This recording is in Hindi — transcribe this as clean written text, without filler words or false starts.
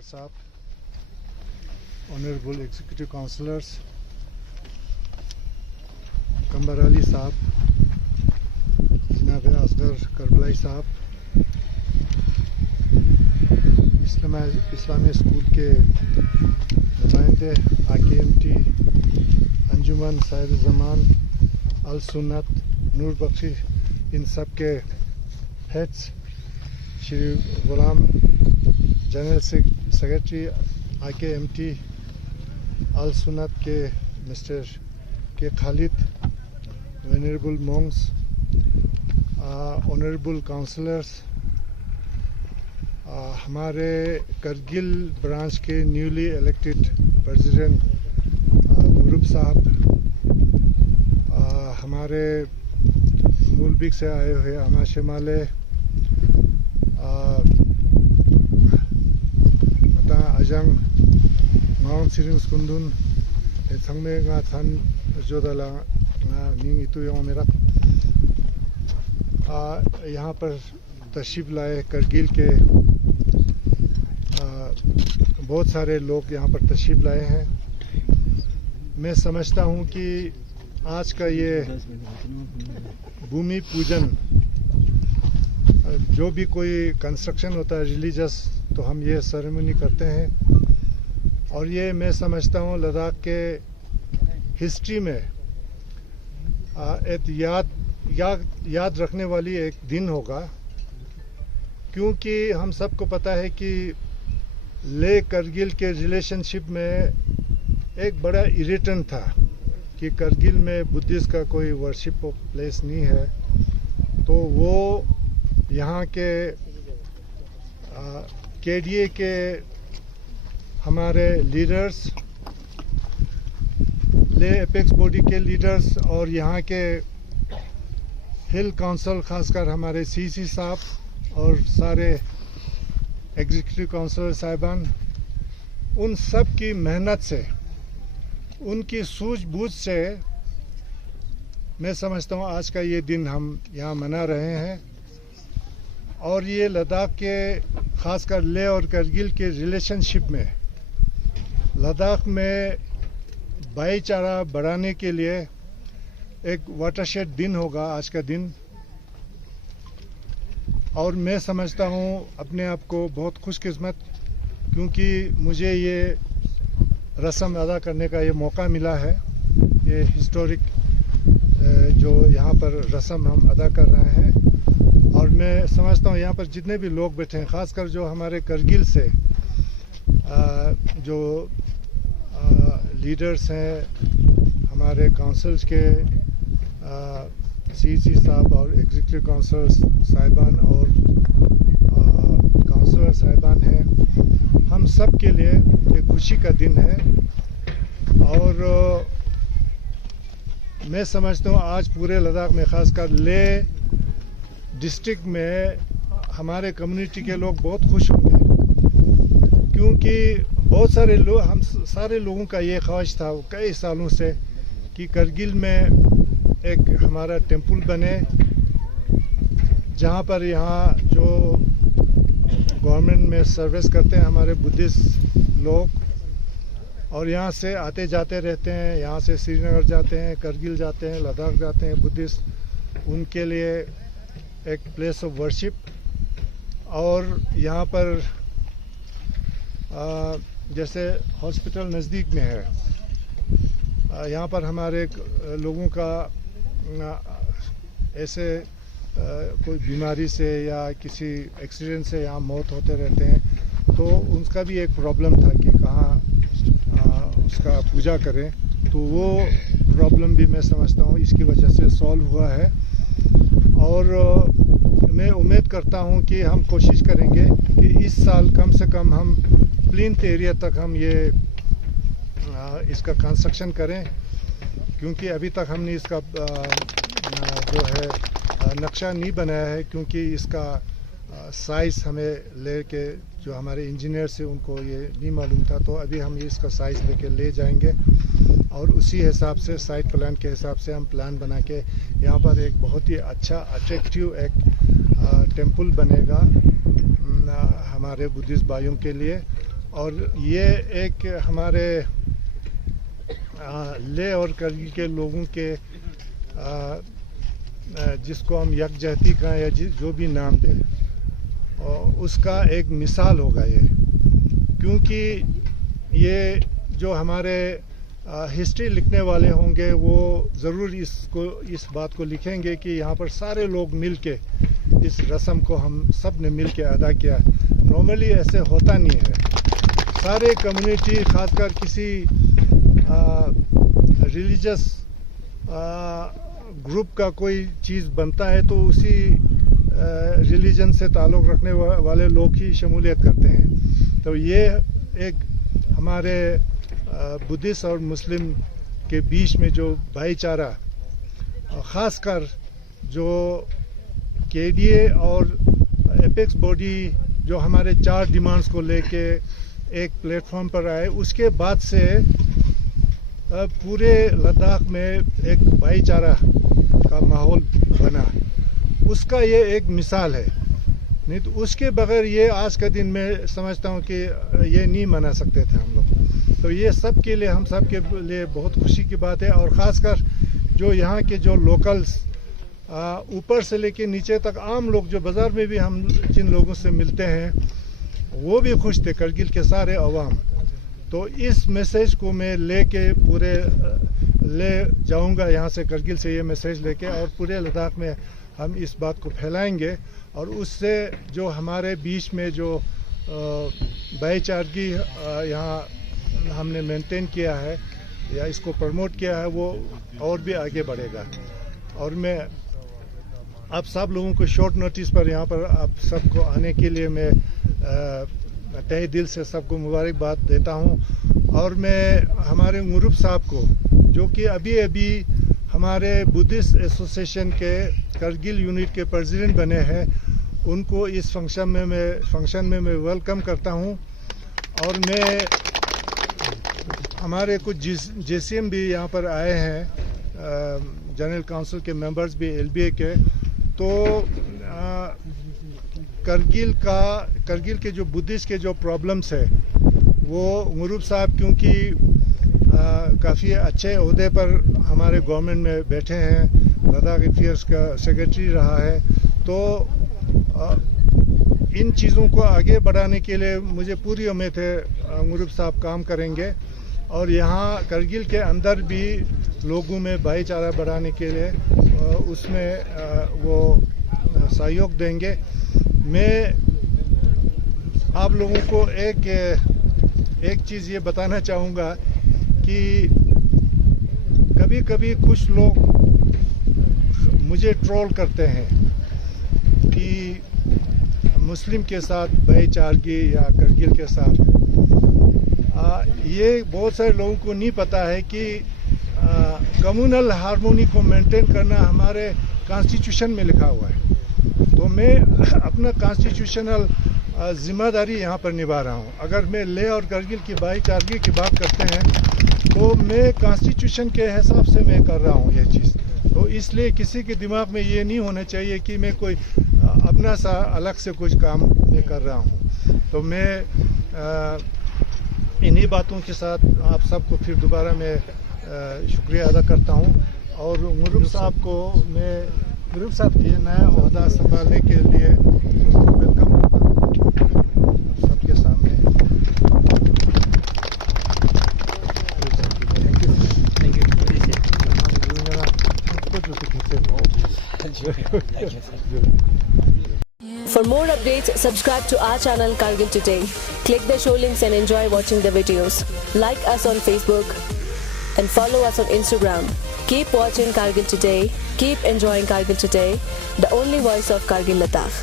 साहब, ऑनरेबल एग्जीक्यूटिव काउंसलर्स, कंबर अली साहब, जनाब असगर करबलाई साहब, इस्लामी स्कूल के नुमाइंदे, आकेएमटी, अंजुमन साहिर ज़मान, अल सुन्नत, नूर बख्शी, इन सब के heads, Shri Ghulam general secretary IKMT, अल सुन्नत के मिस्टर के Khalid, venerable monks, honourable councillors, हमारे करगिल ब्रांच के न्यूली इलेक्टेड प्रेसिडेंट मुरुब साहब, हमारे मूलबिक से आए हुए अमा शिमाले, मता Ajang ngaung siring skundun thangme nga than jodala nga ning itu yang मेरा यहाँ पर तशरीफ लाए करगिल के बहुत सारे लोग यहाँ पर तशरीफ लाए हैं। मैं समझता हूँ कि आज का ये भूमि पूजन, जो भी कोई कंस्ट्रक्शन होता है रिलीजियस, तो हम ये सेरेमनी करते हैं और ये मैं समझता हूँ लद्दाख के हिस्ट्री में एक याद रखने वाली एक दिन होगा, क्योंकि हम सबको पता है कि ले करगिल के रिलेशनशिप में एक बड़ा इरिटेंट था कि करगिल में बुद्धिस्ट का कोई वर्शिप प्लेस नहीं है, तो वो यहाँ के केडीए के हमारे लीडर्स, ले एपेक्स बॉडी के लीडर्स और यहाँ के हिल काउंसिल, खासकर हमारे सीसी साहब और सारे एग्जीक्यूटिव काउंसिलर साहिबान, उन सब की मेहनत से, उनकी सूझबूझ से मैं समझता हूँ आज का ये दिन हम यहाँ मना रहे हैं। और ये लद्दाख के खासकर ले और करगिल के रिलेशनशिप में, लद्दाख में भाईचारा बढ़ाने के लिए एक वाटरशेड दिन होगा आज का दिन। और मैं समझता हूँ अपने आप को बहुत खुशकिस्मत, क्योंकि मुझे ये रस्म अदा करने का ये मौका मिला है। ये हिस्टोरिक जो यहाँ पर रस्म हम अदा कर रहे हैं, और मैं समझता हूँ यहाँ पर जितने भी लोग बैठे हैं, खासकर जो हमारे करगिल से जो लीडर्स हैं, हमारे काउंसिल्स के सीसी साहब और एग्जीक्यूटिव काउंसिलर साहिबान और काउंसिलर साहिबान हैं, हम सब के लिए एक खुशी का दिन है। और मैं समझता हूँ आज पूरे लद्दाख में, खासकर ले डिस्ट्रिक्ट में हमारे कम्युनिटी के लोग बहुत खुश होंगे, क्योंकि बहुत सारे लोग, हम सारे लोगों का ये ख्वाहिश था कई सालों से कि करगिल में एक हमारा टेंपल बने, जहाँ पर यहाँ जो गवर्नमेंट में सर्विस करते हैं हमारे बुद्धिस्ट लोग, और यहाँ से आते जाते रहते हैं, यहाँ से श्रीनगर जाते हैं, करगिल जाते हैं, लद्दाख जाते हैं बुद्धिस्ट, उनके लिए एक प्लेस ऑफ वर्शिप। और यहाँ पर जैसे हॉस्पिटल नज़दीक में है, यहाँ पर हमारे लोगों का ऐसे कोई बीमारी से या किसी एक्सीडेंट से यहाँ मौत होते रहते हैं, तो उसका भी एक प्रॉब्लम था कि कहाँ उसका पूजा करें, तो वो प्रॉब्लम भी मैं समझता हूँ इसकी वजह से सॉल्व हुआ है। और मैं उम्मीद करता हूँ कि हम कोशिश करेंगे कि इस साल कम से कम हम प्लिंथ एरिया तक हम ये इसका कंस्ट्रक्शन करें, क्योंकि अभी तक हमने इसका जो है नक्शा नहीं बनाया है, क्योंकि इसका साइज़ हमें लेके जो हमारे इंजीनियर से उनको ये नहीं मालूम था, तो अभी हम इसका साइज़ लेके ले जाएंगे और उसी हिसाब से साइट प्लान के हिसाब से हम प्लान बना के यहाँ पर एक बहुत ही अच्छा अट्रैक्टिव एक टेंपल बनेगा हमारे बुद्धिस्ट भाइयों के लिए। और ये एक हमारे लेह और करगिल के लोगों के जिसको हम यकजहती का या जो भी नाम दें, उसका एक मिसाल होगा ये, क्योंकि ये जो हमारे हिस्ट्री लिखने वाले होंगे वो ज़रूर इस बात को लिखेंगे कि यहाँ पर सारे लोग मिलके इस रस्म को हम सब ने मिल के अदा किया। नॉर्मली ऐसे होता नहीं है। सारे कम्युनिटी, खासकर किसी रिलीजियस ग्रुप का कोई चीज़ बनता है तो उसी रिलीजन से ताल्लुक़ रखने वाले लोग ही शमूलियत करते हैं। तो ये एक हमारे बुद्धिस्ट और मुस्लिम के बीच में जो भाईचारा, ख़ासकर जो केडीए और एपेक्स बॉडी जो हमारे 4 डिमांड्स को लेके एक प्लेटफॉर्म पर आए, उसके बाद से पूरे लद्दाख में एक भाईचारा का माहौल बना। उसका ये एक मिसाल है। नहीं तो उसके बगैर ये आज का दिन मैं समझता हूँ कि ये नहीं मना सकते थे हम लोग। तो ये सब के लिए, हम सब के लिए बहुत खुशी की बात है। और ख़ासकर जो यहाँ के जो लोकल्स, ऊपर से लेके नीचे तक आम लोग, जो बाज़ार में भी हम जिन लोगों से मिलते हैं, वो भी खुश थे, करगिल के सारे अवाम। तो इस मैसेज को मैं लेके पूरे ले जाऊंगा यहाँ से, करगिल से ये मैसेज लेके, और पूरे लद्दाख में हम इस बात को फैलाएंगे। और उससे जो हमारे बीच में जो भाईचारगी यहाँ हमने मेंटेन किया है या इसको प्रमोट किया है, वो और भी आगे बढ़ेगा। और मैं आप सब लोगों को शॉर्ट नोटिस पर यहाँ पर आप सबको आने के लिए मैं तहे दिल से सबको मुबारकबाद देता हूँ। और मैं हमारे मुरुब साहब को, जो कि अभी हमारे बुद्धिस्ट एसोसिएशन के करगिल यूनिट के प्रेसिडेंट बने हैं, उनको इस फंक्शन में मैं वेलकम करता हूँ। और मैं हमारे कुछ जेसीएम भी यहाँ पर आए हैं, जनरल काउंसिल के मेंबर्स भी एलबीए के। तो करगिल के जो बुद्धिस्ट के जो प्रॉब्लम्स है, वो मुरुब साहब क्योंकि काफ़ी अच्छे ओहदे पर हमारे गवर्नमेंट में बैठे हैं, लद्दाख अफेयर्स का सेक्रेटरी रहा है, तो इन चीज़ों को आगे बढ़ाने के लिए मुझे पूरी उम्मीद है मुरुब साहब काम करेंगे। और यहाँ करगिल के अंदर भी लोगों में भाईचारा बढ़ाने के लिए उसमें वो सहयोग देंगे। मैं आप लोगों को एक चीज़ ये बताना चाहूँगा कि कभी कभी कुछ लोग मुझे ट्रोल करते हैं कि मुस्लिम के साथ भाईचारगी या करगिल के साथ। ये बहुत सारे लोगों को नहीं पता है कि कम्युनल हार्मोनी को मेंटेन करना हमारे कॉन्स्टिट्यूशन में लिखा हुआ है। तो मैं अपना कॉन्स्टिट्यूशनल जिम्मेदारी यहाँ पर निभा रहा हूँ। अगर मैं लेह और करगिल की भाईचारगी की बात करते हैं तो मैं कॉन्स्टिट्यूशन के हिसाब से मैं कर रहा हूँ ये चीज़। तो इसलिए किसी के दिमाग में ये नहीं होना चाहिए कि मैं कोई अपना सा अलग से कुछ काम मैं कर रहा हूँ। तो मैं इन्हीं बातों के साथ आप सबको फिर दोबारा मैं शुक्रिया अदा करता हूँ। और मुरुब साहब को मैं मुरुब साहब के नया ओहदा संभालने के लिए उनको वेलकम करता हूँ सबके सामने। For more updates, subscribe to our channel Kargil Today. Click the show links and enjoy watching the videos. Like us on Facebook and follow us on Instagram. Keep watching Kargil Today. Keep enjoying Kargil Today, the only voice of Kargil Ladakh.